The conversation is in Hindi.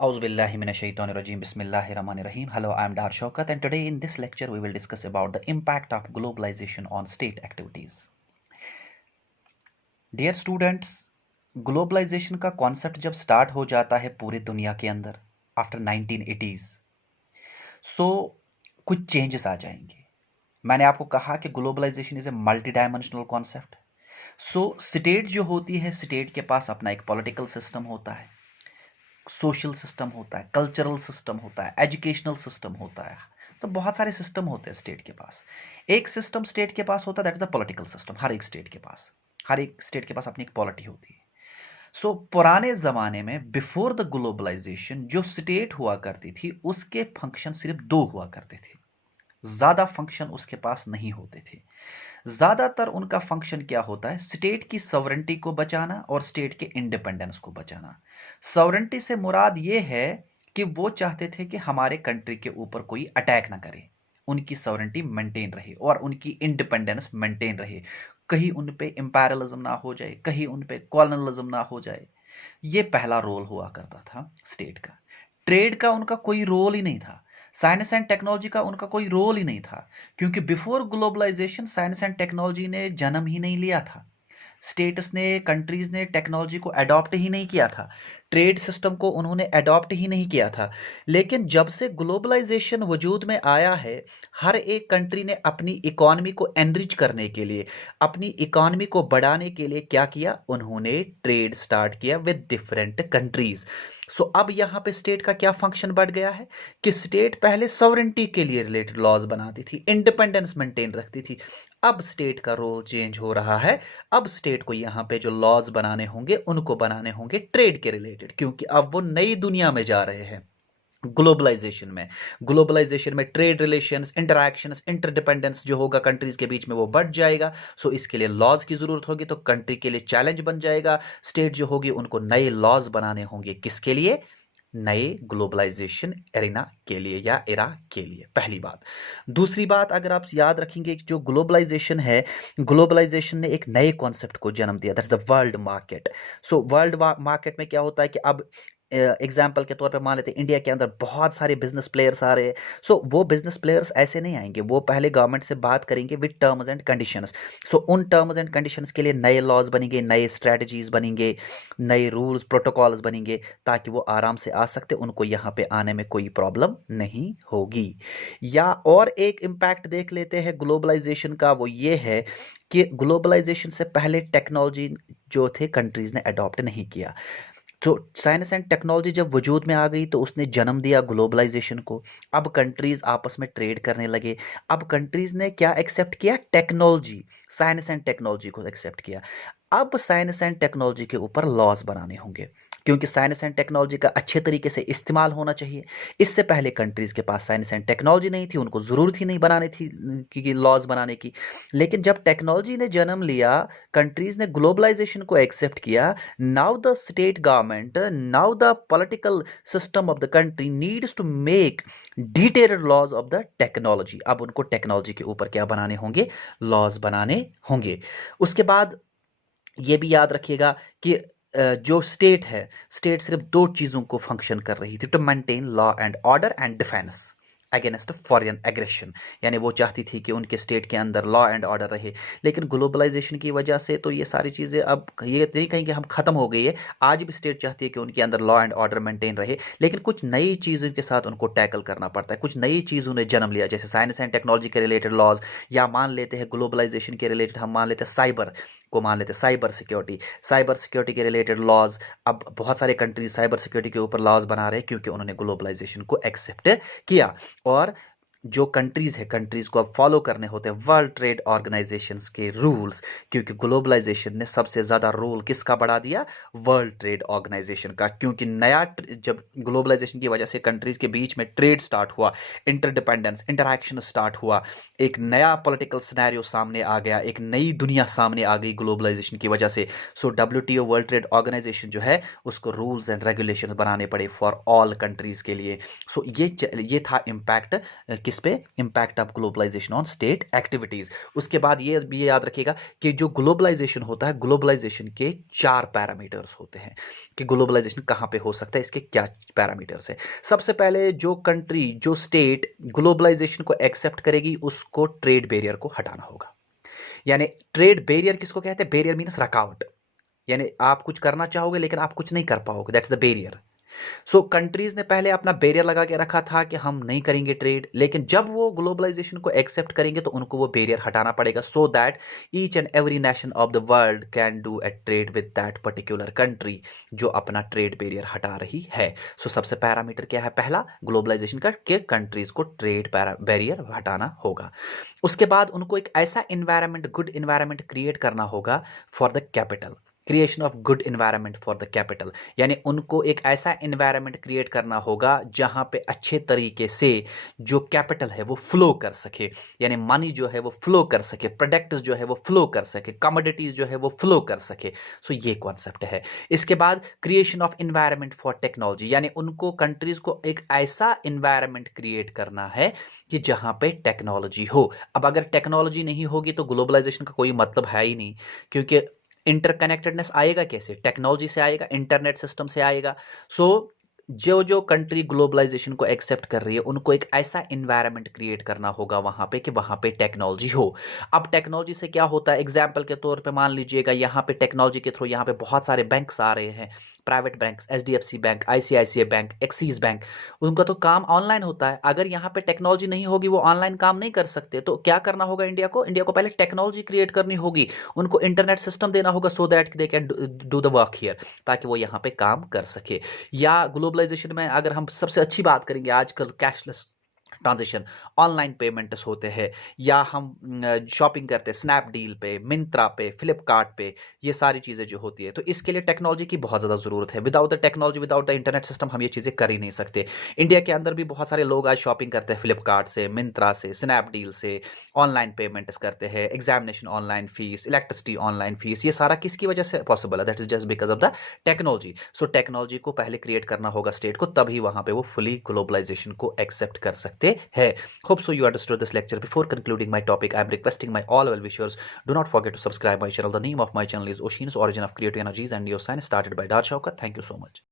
Auzubillahiminash-shaytanir-rajim. Bismillahir-rahmanir-rahim. Hello, I am Dar Shaukat, and today in this lecture we will discuss about the impact of globalization on state activities. Dear students, globalisation का कॉन्सेप्ट जब स्टार्ट हो जाता है पूरी दुनिया के अंदर आफ्टर 1980s, सो कुछ चेंजेस आ जाएंगे. मैंने आपको कहा कि globalisation is a multi dimensional concept. So state जो होती है, स्टेट के पास अपना एक पॉलिटिकल सिस्टम होता है, सोशल सिस्टम होता है, कल्चरल सिस्टम होता है, एजुकेशनल सिस्टम होता है. तो बहुत सारे सिस्टम होते हैं स्टेट के पास. एक सिस्टम स्टेट के पास होता है, that is the political system. हर एक स्टेट के पास अपनी एक पॉलिटी होती है. सो पुराने जमाने में बिफोर द ग्लोबलाइजेशन जो स्टेट हुआ करती थी उसके फंक्शन सिर्फ दो हुआ करते थे. ज्यादा फंक्शन उसके पास नहीं होते थे. ज्यादातर उनका फंक्शन क्या होता है? स्टेट की सॉवरेंटी को बचाना और स्टेट के इंडिपेंडेंस को बचाना. सॉवरेंटी से मुराद ये है कि वो चाहते थे कि हमारे कंट्री के ऊपर कोई अटैक ना करे, उनकी सॉवरेंटी मेंटेन रहे और उनकी इंडिपेंडेंस मेंटेन रहे. कहीं उन पे इंपीरियलिज्म ना हो जाए, कहीं उन पे कॉलोनलिज्म ना हो जाए. ये पहला रोल हुआ करता था स्टेट का. ट्रेड का उनका कोई रोल ही नहीं था. साइंस एंड टेक्नोलॉजी का उनका कोई रोल ही नहीं था, क्योंकि before globalisation science and technology ने जन्म ही नहीं लिया था. स्टेट्स ने, कंट्रीज ने टेक्नोलॉजी को अडॉप्ट ही नहीं किया था. ट्रेड सिस्टम को उन्होंने अडॉप्ट ही नहीं किया था. लेकिन जब से ग्लोबलाइजेशन वजूद में आया है, हर एक कंट्री ने अपनी इकोनॉमी को एनरिच करने के लिए, अपनी इकोनॉमी को बढ़ाने के लिए क्या किया? उन्होंने ट्रेड स्टार्ट किया विद डिफरेंट कंट्रीज. सो अब यहाँ पे स्टेट का क्या फंक्शन बढ़ गया है कि स्टेट पहले सॉवरेंटी के लिए रिलेटेड लॉज बनाती थी, इंडिपेंडेंस मेंटेन रखती थी. अब स्टेट का रोल चेंज हो रहा है. अब स्टेट को यहाँ पे जो लॉज बनाने होंगे उनको बनाने होंगे ट्रेड के रिलेटेड, क्योंकि अब वो नई दुनिया में जा रहे हैं. ग्लोबलाइजेशन में ट्रेड रिलेशंस, इंटरैक्शंस, इंटरडिपेंडेंस जो होगा कंट्रीज के बीच में वो बढ़ जाएगा. सो इसके लिए लॉज की जरूरत होगी, तो कंट्री के लिए चैलेंज बन जाएगा. स्टेट जो होगी उनको नए लॉज बनाने होंगे. किसके लिए? नए ग्लोबलाइजेशन एरिना के लिए या एरा के लिए. पहली बात. दूसरी बात, अगर आप याद रखेंगे कि जो ग्लोबलाइजेशन है, ग्लोबलाइजेशन ने एक नए कॉन्सेप्ट को जन्म दिया, that's the world market. So world market में क्या होता है कि अब एग्जाम्पल के तौर पे मान लेते हैं इंडिया के अंदर बहुत सारे बिजनेस प्लेयर्स आ रहे हैं. सो वो बिजनेस प्लेयर्स ऐसे नहीं आएंगे, वो पहले गवर्नमेंट से बात करेंगे विद टर्म्स एंड कंडीशंस. सो उन टर्म्स एंड कंडीशंस के लिए नए लॉज बनेंगे, नए स्ट्रेटजीज बनेंगे, नए रूल्स प्रोटोकॉल्स बनेंगे, ताकि वो आराम से आ सकते, उनको यहाँ पे आने में कोई प्रॉब्लम नहीं होगी. या और एक इम्पैक्ट देख लेते हैं ग्लोबलाइजेशन का, वो ये है कि ग्लोबलाइजेशन से पहले टेक्नोलॉजी जो थे कंट्रीज ने अडॉप्ट नहीं किया. तो साइंस एंड टेक्नोलॉजी जब वजूद में आ गई तो उसने जन्म दिया ग्लोबलाइजेशन को. अब कंट्रीज आपस में ट्रेड करने लगे. अब कंट्रीज ने क्या एक्सेप्ट किया? टेक्नोलॉजी, साइंस एंड टेक्नोलॉजी को एक्सेप्ट किया. अब साइंस एंड टेक्नोलॉजी के ऊपर लॉज बनाने होंगे, क्योंकि साइंस एंड टेक्नोलॉजी का अच्छे तरीके से इस्तेमाल होना चाहिए. इससे पहले कंट्रीज के पास साइंस एंड टेक्नोलॉजी नहीं थी, उनको ज़रूरत ही नहीं बनानी थी कि लॉज बनाने की. लेकिन जब टेक्नोलॉजी ने जन्म लिया, कंट्रीज ने ग्लोबलाइजेशन को एक्सेप्ट किया. Now the state government, now the political system of the country needs to make detailed laws of the technology. अब उनको टेक्नोलॉजी के ऊपर क्या बनाने होंगे? लॉज बनाने होंगे. उसके बाद ये भी याद रखिएगा कि जो स्टेट है, स्टेट सिर्फ दो चीज़ों को फंक्शन कर रही थी, to maintain law and order and defence against foreign aggression. यानी वो चाहती थी कि उनके स्टेट के अंदर लॉ एंड ऑर्डर रहे. लेकिन ग्लोबलाइजेशन की वजह से तो ये सारी चीज़ें अब ये नहीं कहेंगे हम ख़त्म हो गई है. आज भी स्टेट चाहती है कि उनके अंदर लॉ एंड ऑर्डर मेंटेन रहे, लेकिन कुछ नई चीज़ों के साथ उनको टैकल करना पड़ता है. कुछ नई चीज़ों ने जन्म लिया, जैसे साइंस एंड टेक्नोलॉजी के रिलेटेड लॉज, या मान लेते हैं ग्लोबलाइजेशन के रिलेटेड हम मान लेते हैं साइबर को, मान लेते हैं साइबर सिक्योरिटी. साइबर सिक्योरिटी के रिलेटेड लॉज, अब बहुत सारे कंट्रीज साइबर सिक्योरिटी के ऊपर लॉज बना रहे हैं, क्योंकि उन्होंने ग्लोबलाइजेशन को एक्सेप्ट किया. और जो कंट्रीज है, कंट्रीज को अब फॉलो करने होते हैं वर्ल्ड ट्रेड ऑर्गेनाइजेशंस के रूल्स, क्योंकि ग्लोबलाइजेशन ने सबसे ज़्यादा रोल किसका बढ़ा दिया? वर्ल्ड ट्रेड ऑर्गेनाइजेशन का. क्योंकि जब ग्लोबलाइजेशन की वजह से कंट्रीज के बीच में ट्रेड स्टार्ट हुआ, इंटरडिपेंडेंस, इंटरैक्शन स्टार्ट हुआ, एक नया पॉलिटिकल सिनेरियो सामने आ गया, एक नई दुनिया सामने आ गई ग्लोबलाइजेशन की वजह से. सो WTO वर्ल्ड ट्रेड ऑर्गेनाइजेशन जो है उसको रूल्स एंड रेगुलेशन बनाने पड़े फॉर ऑल कंट्रीज के लिए. सो ये था इम्पैक्ट किस पे? Impact of globalisation on state activities. उसके बाद ये भी याद रखिएगा कि जो ग्लोबलाइजेशन होता है, ग्लोबलाइजेशन के 4 पैरामीटर्स होते हैं कि ग्लोबलाइजेशन कहाँ पे हो सकता है, इसके क्या पैरामीटर्स है। सबसे पहले जो कंट्री, जो स्टेट ग्लोबलाइजेशन को एक्सेप्ट करेगी उसको ट्रेड बैरियर को हटाना होगा। यानी ट्रेड बैरियर किसको कहते हैं? बैरियर मीन्स रुकावट, यानी आप कुछ करना चाहोगे लेकिन आप कुछ नहीं कर पाओगे, that's the barrier. So countries ने पहले अपना बैरियर लगा के रखा था कि हम नहीं करेंगे ट्रेड, लेकिन जब वो ग्लोबलाइजेशन को एक्सेप्ट करेंगे तो उनको वो बैरियर हटाना पड़ेगा, so that each and every nation of the world can do a trade with that particular country जो अपना ट्रेड बैरियर हटा रही है। सो सबसे पैरामीटर क्या है? पहला ग्लोबलाइजेशन का कि कंट्रीज को ट्रेड बैरियर हटाना होगा। उसके बाद उनको एक ऐसा इन्वायरमेंट, गुड इन्वायरमेंट क्रिएट करना होगा for the capital, creation of good environment for the capital, यानी उनको एक ऐसा इन्वायरमेंट क्रिएट करना होगा जहां पे अच्छे तरीके से जो कैपिटल है वो फ्लो कर सके, यानी मनी जो है वो फ्लो कर सके, प्रोडक्ट्स जो है वो फ्लो कर सके, कमोडिटीज जो है वो फ्लो कर सके। सो ये कॉन्सेप्ट है। इसके बाद creation of environment for technology, यानी उनको कंट्रीज को एक ऐसा इन्वायरमेंट क्रिएट करना है कि जहां पे टेक्नोलॉजी हो। अब अगर टेक्नोलॉजी नहीं होगी तो ग्लोबलाइजेशन का कोई मतलब है ही नहीं, क्योंकि इंटरकनेक्टेडनेस आएगा कैसे? टेक्नोलॉजी से आएगा, इंटरनेट सिस्टम से आएगा। सो जो जो कंट्री ग्लोबलाइजेशन को एक्सेप्ट कर रही है उनको एक ऐसा इन्वायरमेंट क्रिएट करना होगा वहां पे कि वहां पे टेक्नोलॉजी हो। अब टेक्नोलॉजी से क्या होता है? एग्जाम्पल के तौर पे मान लीजिएगा यहाँ पे टेक्नोलॉजी के थ्रू यहाँ पे बहुत सारे बैंक्स आ रहे हैं, private banks, HDFC bank, ICICI bank, axis bank, उनका तो काम ऑनलाइन होता है। अगर यहाँ पे टेक्नोलॉजी नहीं होगी वो ऑनलाइन काम नहीं कर सकते, तो क्या करना होगा इंडिया को? इंडिया को पहले टेक्नोलॉजी क्रिएट करनी होगी, उनको इंटरनेट सिस्टम देना होगा so that they can do the work here, ताकि वो यहाँ पे काम कर सके। या ग्लोबलाइजेशन में अगर हम सबसे अच्छी बात करेंगे, आजकल कैशलेस ट्रांजेक्शन, ऑनलाइन पेमेंट्स होते हैं, या हम शॉपिंग करते हैं स्नैपडील पे, मिंत्रा पे, फ्लिपकार्ट पे, ये सारी चीज़ें जो होती है, तो इसके लिए टेक्नोलॉजी की बहुत ज़्यादा ज़रूरत है। Without the technology, without the internet system हम ये चीज़ें कर ही नहीं सकते। इंडिया के अंदर भी बहुत सारे लोग आज शॉपिंग करते हैं फ्लिपकार्ट से, मिंत्रा से, स्नैपडील से, ऑनलाइन पेमेंट्स करते हैं, examination online fees, electricity online fees, ये सारा किसकी वजह से पॉसिबल है? That is just because of the technology. So technology को पहले क्रिएट करना होगा स्टेट को, तभी वहां पे वो फुली ग्लोबलाइजेशन को एक्सेप्ट कर सकते हैं। Hope so you understood this lecture. Before concluding my topic, I am requesting my all well-wishers, do not forget to subscribe my channel. The name of my channel is Oshin's Origin of Creative Energies and Your Science, started by Dad Shaukat. Thank you so much.